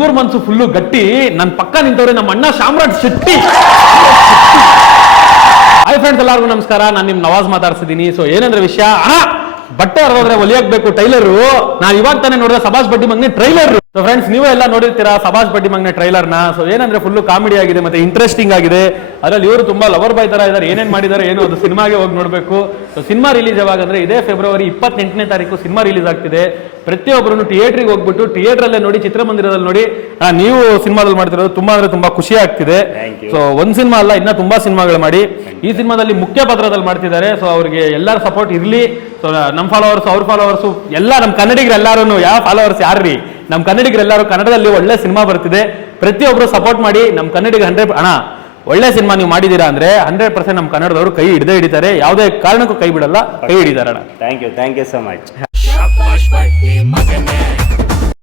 ಹುಡುಗರ ಮನ್ಸು ಫುಲ್ಲು ಗಟ್ಟಿ. ನನ್ನ ಪಕ್ಕ ನಿಂತವ್ರೆ ನಮ್ಮ ಅಣ್ಣ ಶಾಮ್ರಾಟ್ ಶೆಟ್ಟಿ. ಹಾಯ್ ಫ್ರೆಂಡ್ಸ್, ಎಲ್ಲರಿಗೂ ನಮಸ್ಕಾರ. ನಾನು ನಿಮ್ ನವಾಜ್ ಮಾತಾಡ್ಸಿದ್ದೀನಿ. ಸೊ ಏನಂದ್ರೆ ವಿಷಯ, ಬಟ್ಟೆ ಹರಿದ್ರೆ ಹೊಲಿಯಾಕ್ಬೇಕು ಟೈಲರು. ನಾನು ಇವಾಗ ತಾನೇ ನೋಡಿದ್ರೆ ಸಬಾಷ್ ಬಡ್ಡಿ ಮಗನೆ ಟ್ರೈಲರ್. ಸೊ ಫ್ರೆಂಡ್ಸ್, ನೀವೇ ಎಲ್ಲ ನೋಡಿರ್ತೀರಾ ಸಬಾಷ್ ಬಡ್ಡಿ ಮಗನೆ ಟ್ರೈಲರ್ನ. ಸೊ ಏನಂದ್ರೆ ಫುಲ್ ಕಾಮಿಡಿ ಆಗಿದೆ ಮತ್ತೆ ಇಂಟ್ರೆಸ್ಟಿಂಗ್ ಆಗಿದೆ. ಅದ್ರಲ್ಲಿ ಇವರು ತುಂಬಾ ಲವರ್ ಬಾಯ್ ತರ ಇದ್ದಾರೆ. ಏನೇನ್ ಮಾಡಿದ್ದಾರೆ ಏನು ಅದು ಸಿನಿಮಾಗೆ ಹೋಗಿ ನೋಡ್ಬೇಕು. ಸೊ ಸಿನಿಮಾ ರಿಲೀಸ್ ಯಾವಾಗ ಅಂದ್ರೆ ಇದೇ ಫೆಬ್ರವರಿ 28ನೇ ತಾರೀಕು ಸಿನಿಮಾ ರಿಲೀಸ್ ಆಗ್ತಿದೆ. ಪ್ರತಿಯೊಬ್ಬರು ಥಿಯೇಟ್ರಿಗೆ ಹೋಗ್ಬಿಟ್ಟು ಥಿಯೇಟರ್ ಅಲ್ಲೇ ನೋಡಿ, ಚಿತ್ರಮಂದಿರದಲ್ಲಿ ನೋಡಿ. ನೀವು ಸಿನಿಮಾದಲ್ಲಿ ಮಾಡ್ತಿರೋದು ತುಂಬಾ ಅಂದ್ರೆ ತುಂಬಾ ಖುಷಿ ಆಗ್ತಿದೆ. ಸೊ ಒಂದ್ ಸಿನಿಮಾ ಅಲ್ಲ, ಇನ್ನ ತುಂಬಾ ಸಿನಿಮಾಗಳು ಮಾಡಿ ಈ ಸಿನಿಮಾದಲ್ಲಿ ಮುಖ್ಯ ಪಾತ್ರದಲ್ಲಿ ಮಾಡ್ತಿದ್ದಾರೆ. ಸೊ ಅವ್ರಿಗೆ ಎಲ್ಲರ ಸಪೋರ್ಟ್ ಇರ್ಲಿ. ಸೊ ನಮ್ಮ ಫಾಲೋವರ್ಸ್, ಅವ್ರ ಫಾಲೋವರ್ಸ್ ಎಲ್ಲ, ನಮ್ಮ ಕನ್ನಡಿಗರು ಎಲ್ಲಾರು, ಯಾವ ಫಾಲೋವರ್ಸ್ ಯಾರ್ರಿ, ನಮ್ಮ ಕನ್ನಡಿಗರು ಎಲ್ಲರೂ ಕನ್ನಡದಲ್ಲಿ ಒಳ್ಳೆ ಸಿನಿಮಾ ಬರ್ತಿದೆ. ಪ್ರತಿಯೊಬ್ರು ಸಪೋರ್ಟ್ ಮಾಡಿ. ನಮ್ಮ ಕನ್ನಡಿಗ 100 ಒಳ್ಳೆ ಸಿನಿಮಾ ನೀವು ಮಾಡಿದೀರಾ ಅಂದ್ರೆ 100% ನಮ್ಮ ಕನ್ನಡದವರು ಕೈ ಹಿಡಿತಾರೆ. ಯಾವುದೇ ಕಾರಣಕ್ಕೂ ಕೈ ಬಿಡಲ್ಲ, ಕೈ ಹಿಡಿದಾರಣ. Thank you so much.